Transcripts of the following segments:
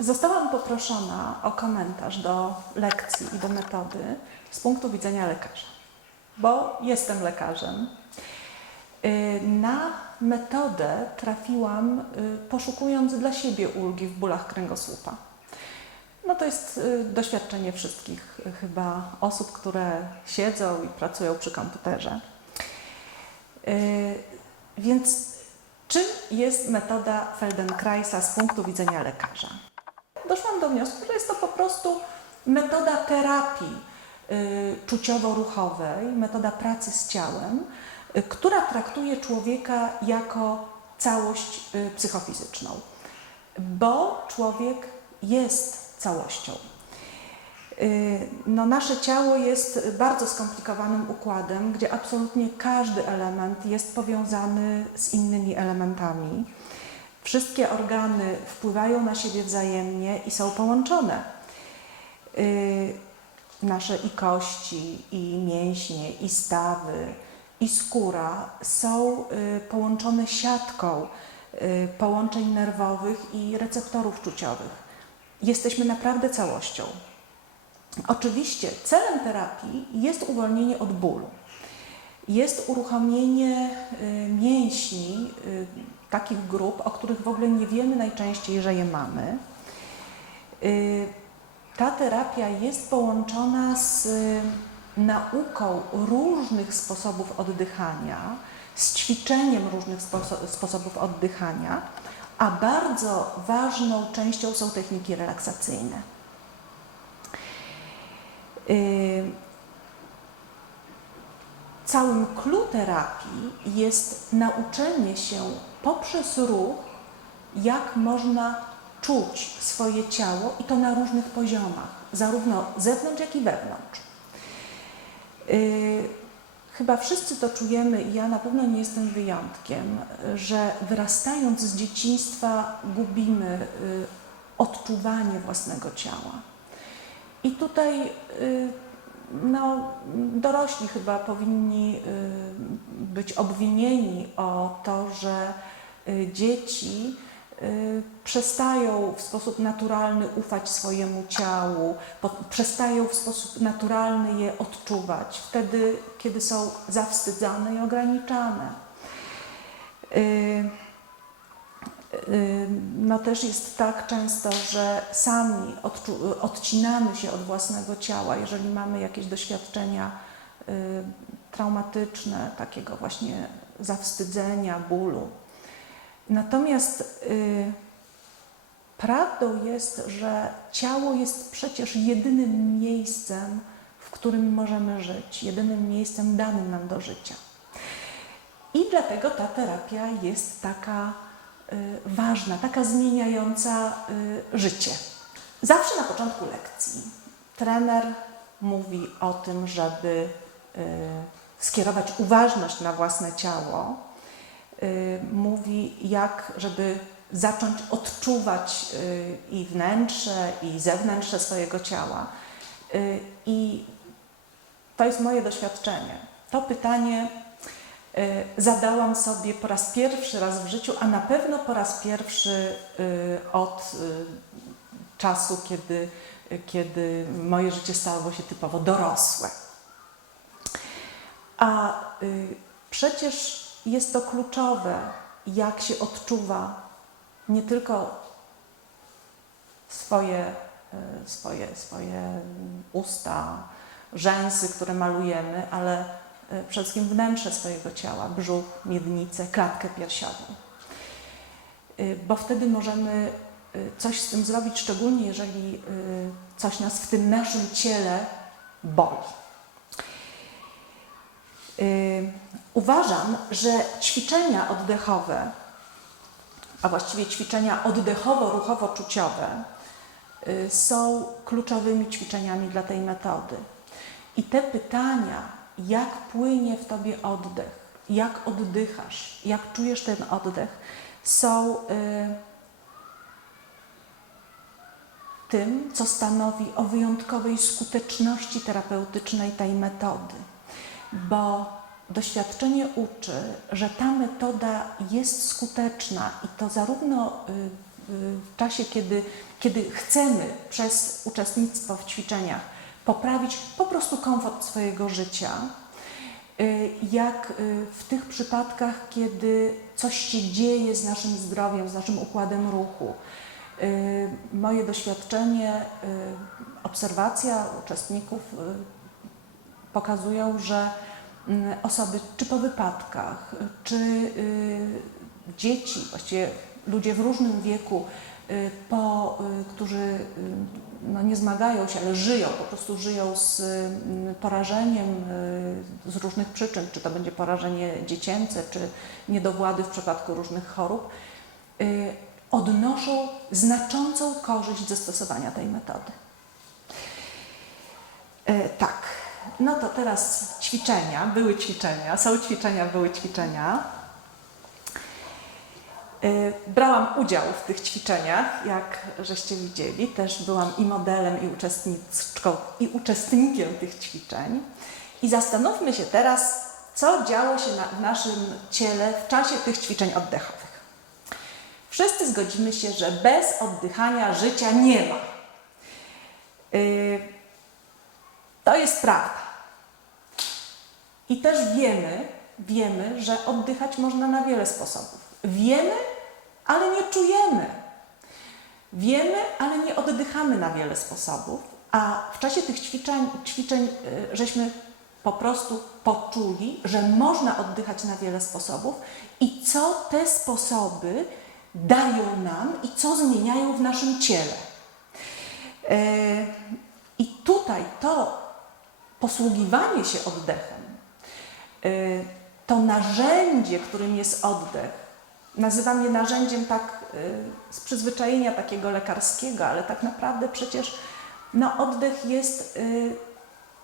Zostałam poproszona o komentarz do lekcji i do metody z punktu widzenia lekarza, bo jestem lekarzem. Y, Na metodę trafiłam y, poszukując dla siebie ulgi w bólach kręgosłupa. No to jest y, doświadczenie wszystkich chyba osób, które siedzą i pracują przy komputerze. Więc czym jest metoda Feldenkraisa z punktu widzenia lekarza? Doszłam do wniosku, że jest to po prostu metoda terapii y, czuciowo-ruchowej, metoda pracy z ciałem, y, która traktuje człowieka jako całość y, psychofizyczną, bo człowiek jest całością. No, nasze ciało jest bardzo skomplikowanym układem, gdzie absolutnie każdy element jest powiązany z innymi elementami. Wszystkie organy wpływają na siebie wzajemnie i są połączone. Y, Nasze i kości, i mięśnie, i stawy, i skóra są y, połączone siatką y, połączeń nerwowych i receptorów czuciowych. Jesteśmy naprawdę całością. Oczywiście celem terapii jest uwolnienie od bólu. Jest uruchomienie mięśni, takich grup, o których w ogóle nie wiemy najczęściej, że je mamy. Y, Ta terapia jest połączona z y, nauką różnych sposobów oddychania, z ćwiczeniem różnych sposo- sposobów oddychania, a bardzo ważną częścią są techniki relaksacyjne. Y, Całym clue terapii jest nauczenie się poprzez ruch, jak można czuć swoje ciało i to na różnych poziomach, zarówno zewnątrz, jak i wewnątrz. Y, Chyba wszyscy to czujemy i ja na pewno nie jestem wyjątkiem, że wyrastając z dzieciństwa gubimy y, odczuwanie własnego ciała. I tutaj y, no, dorośli chyba powinni y, być obwinieni o to, że y, dzieci y, przestają w sposób naturalny ufać swojemu ciału, przestają w sposób naturalny je odczuwać, wtedy, kiedy są zawstydzane i ograniczane. No też jest tak często, że sami odcinamy się od własnego ciała, jeżeli mamy jakieś doświadczenia y, traumatyczne, takiego właśnie zawstydzenia, bólu. Natomiast y, prawdą jest, że ciało jest przecież jedynym miejscem, w którym możemy żyć, jedynym miejscem danym nam do życia. I dlatego ta terapia jest taka ważna, taka zmieniająca y, życie. Zawsze na początku lekcji trener mówi o tym, żeby y, skierować uważność na własne ciało. Y, mówi, jak, żeby zacząć odczuwać y, i wnętrze, i zewnętrzne swojego ciała. Y, I to jest moje doświadczenie. To pytanie y, zadałam sobie po raz pierwszy raz w życiu, a na pewno po raz pierwszy y, od y, czasu, kiedy, kiedy moje życie stało się typowo dorosłe. A przecież jest to kluczowe, jak się odczuwa nie tylko swoje, swoje, swoje usta, rzęsy, które malujemy, ale przede wszystkim wnętrze swojego ciała, brzuch, miednicę, klatkę piersiową. Y, Bo wtedy możemy y, coś z tym zrobić, szczególnie jeżeli coś nas w tym naszym ciele boli. Uważam, że ćwiczenia oddechowe, a właściwie ćwiczenia oddechowo-ruchowo-czuciowe są kluczowymi ćwiczeniami dla tej metody. I te pytania, jak płynie w tobie oddech, jak oddychasz, jak czujesz ten oddech, są y, tym, co stanowi o wyjątkowej skuteczności terapeutycznej tej metody. Bo doświadczenie uczy, że ta metoda jest skuteczna i to zarówno y, w czasie, kiedy, kiedy chcemy przez uczestnictwo w ćwiczeniach poprawić po prostu komfort swojego życia, y, jak y, w tych przypadkach, kiedy coś się dzieje z naszym zdrowiem, z naszym układem ruchu. Y, Moje doświadczenie, obserwacja uczestników pokazują, że osoby czy po wypadkach, czy dzieci, właściwie ludzie w różnym wieku, po, y, którzy y, no, nie zmagają się, ale żyją, po prostu żyją z y, porażeniem y, z różnych przyczyn, czy to będzie porażenie dziecięce, czy niedowłady w przypadku różnych chorób, y, odnoszą znaczącą korzyść ze stosowania tej metody. Tak, no to teraz ćwiczenia, były ćwiczenia, są ćwiczenia, były ćwiczenia. E, Brałam udział w tych ćwiczeniach, jak żeście widzieli. Też byłam i modelem, i uczestniczką, i uczestnikiem tych ćwiczeń. I zastanówmy się teraz, co działo się na, w naszym ciele w czasie tych ćwiczeń oddechowych. Wszyscy zgodzimy się, że bez oddychania życia nie ma. Yy, to jest prawda. I też wiemy, wiemy, że oddychać można na wiele sposobów. Wiemy, ale nie czujemy. Wiemy, ale nie oddychamy na wiele sposobów, a w czasie tych ćwiczeń, ćwiczeń y, żeśmy po prostu poczuli, że można oddychać na wiele sposobów i co te sposoby dają nam i co zmieniają w naszym ciele. E, I tutaj to posługiwanie się oddechem, e, to narzędzie, którym jest oddech, nazywam je narzędziem tak e, z przyzwyczajenia takiego lekarskiego, ale tak naprawdę przecież no, oddech jest e,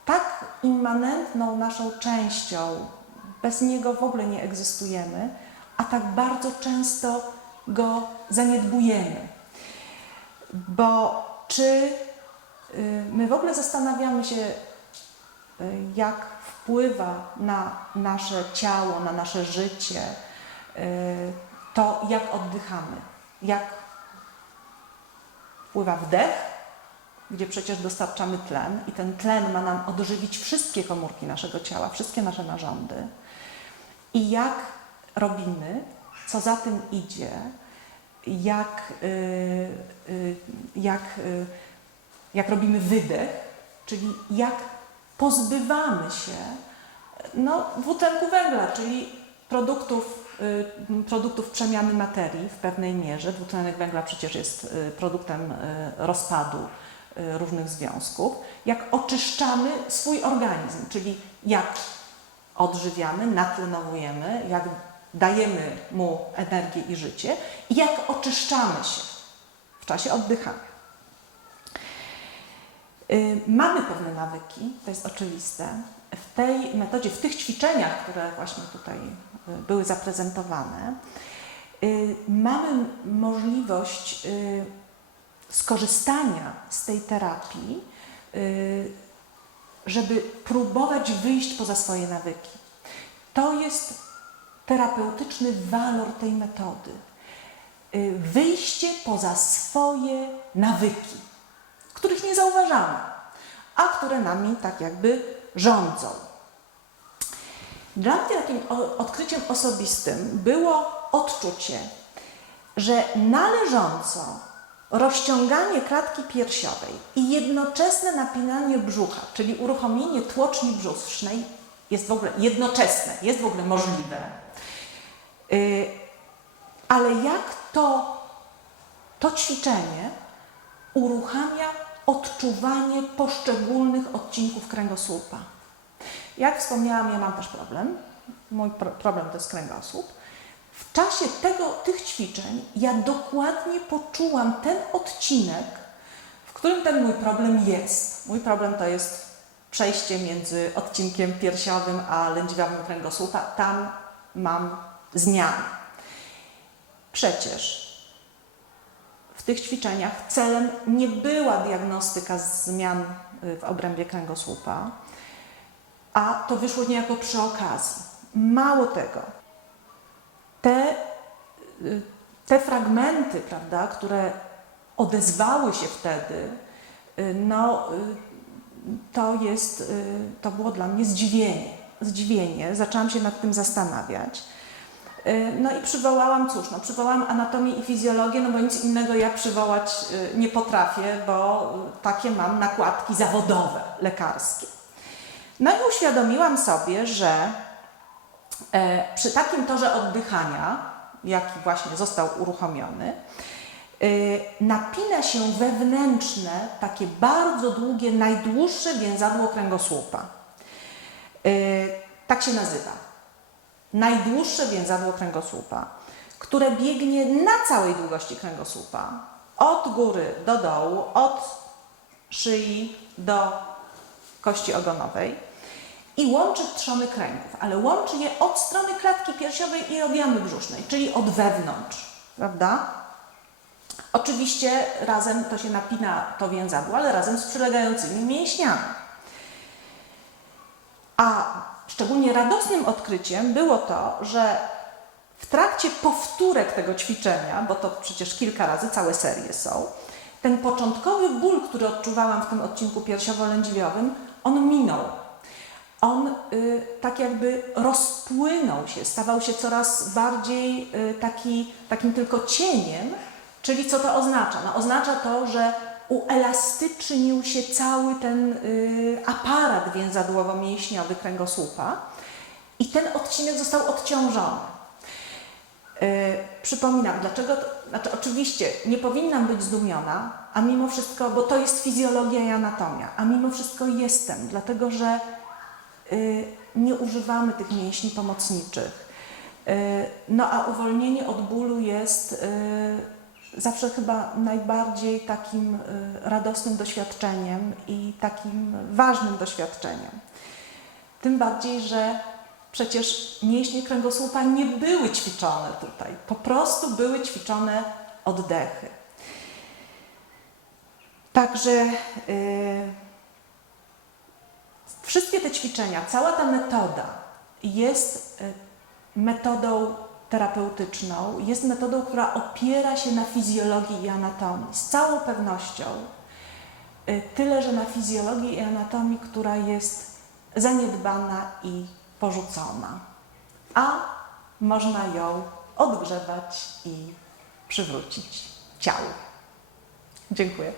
tak immanentną naszą częścią, bez niego w ogóle nie egzystujemy, a tak bardzo często go zaniedbujemy. Bo czy y, my w ogóle zastanawiamy się, y, jak wpływa na nasze ciało, na nasze życie y, to, jak oddychamy, jak wpływa wdech, gdzie przecież dostarczamy tlen i ten tlen ma nam odżywić wszystkie komórki naszego ciała, wszystkie nasze narządy. I jak robimy, co za tym idzie, jak, y, y, jak, y, jak robimy wydech, czyli jak pozbywamy się no, dwutlenku węgla, czyli produktów, produktów przemiany materii w pewnej mierze. Dwutlenek węgla przecież jest y, produktem y, rozpadu y, różnych związków. Jak oczyszczamy swój organizm, czyli jak odżywiamy, natlenowujemy, jak dajemy mu energię i życie i jak oczyszczamy się w czasie oddychania. Y, Mamy pewne nawyki, to jest oczywiste. W tej metodzie, w tych ćwiczeniach, które właśnie tutaj y, były zaprezentowane, y, mamy możliwość y, skorzystania z tej terapii, żeby próbować wyjść poza swoje nawyki. To jest terapeutyczny walor tej metody. Wyjście poza swoje nawyki, których nie zauważamy, a które nami tak jakby rządzą. Dla mnie takim odkryciem osobistym było odczucie, że należąco rozciąganie klatki piersiowej i jednoczesne napinanie brzucha, czyli uruchomienie tłoczni brzusznej jest w ogóle jednoczesne, jest w ogóle możliwe. Y, Ale jak to, to ćwiczenie uruchamia odczuwanie poszczególnych odcinków kręgosłupa. Jak wspomniałam, ja mam też problem. Mój pro- problem to jest kręgosłup. W czasie tego, tych ćwiczeń ja dokładnie poczułam ten odcinek, w którym ten mój problem jest. Mój problem to jest przejście między odcinkiem piersiowym a lędźwiowym kręgosłupa. Tam mam zmiany. Przecież tych ćwiczeniach celem nie była diagnostyka zmian y, w obrębie kręgosłupa, a to wyszło niejako przy okazji. Mało tego, te, y, te fragmenty, prawda, które odezwały się wtedy, y, no, to jest, to było dla mnie zdziwienie. Zdziwienie. Zaczęłam się nad tym zastanawiać. Y, No i przywołałam, cóż, no, przywołałam anatomię i fizjologię, no bo nic innego ja przywołać y, nie potrafię, bo takie mam nakładki zawodowe, lekarskie. No i uświadomiłam sobie, że e, przy takim torze oddychania, jaki właśnie został uruchomiony, y, napina się wewnętrzne, takie bardzo długie, najdłuższe więzadło kręgosłupa. Tak się nazywa. Najdłuższe więzadło kręgosłupa, które biegnie na całej długości kręgosłupa, od góry do dołu, od szyi do kości ogonowej i łączy trzony kręgów, ale łączy je od strony klatki piersiowej i od jamy brzusznej, czyli od wewnątrz, prawda? Oczywiście razem to się napina to więzadło, ale razem z przylegającymi mięśniami. A szczególnie radosnym odkryciem było to, że w trakcie powtórek tego ćwiczenia, bo to przecież kilka razy, całe serie są, ten początkowy ból, który odczuwałam w tym odcinku piersiowo-lędźwiowym, on minął. On y, tak jakby rozpłynął się, stawał się coraz bardziej y, taki, takim tylko cieniem, czyli co to oznacza? No, oznacza to, że uelastycznił się cały ten y, aparat więzadłowo-mięśniowy kręgosłupa i ten odcinek został odciążony. Y, przypominam, dlaczego, znaczy oczywiście nie powinnam być zdumiona, a mimo wszystko, bo to jest fizjologia i anatomia, a mimo wszystko jestem, dlatego że y, nie używamy tych mięśni pomocniczych. No a uwolnienie od bólu jest zawsze chyba najbardziej takim y, radosnym doświadczeniem i takim ważnym doświadczeniem. Tym bardziej, że przecież mięśnie kręgosłupa nie były ćwiczone tutaj, po prostu były ćwiczone oddechy. Także y, wszystkie te ćwiczenia, cała ta metoda jest y, metodą terapeutyczną, jest metodą, która opiera się na fizjologii i anatomii. Z całą pewnością. Y, Tyle, że na fizjologii i anatomii, która jest zaniedbana i porzucona, a można ją odgrzewać i przywrócić ciału. Dziękuję.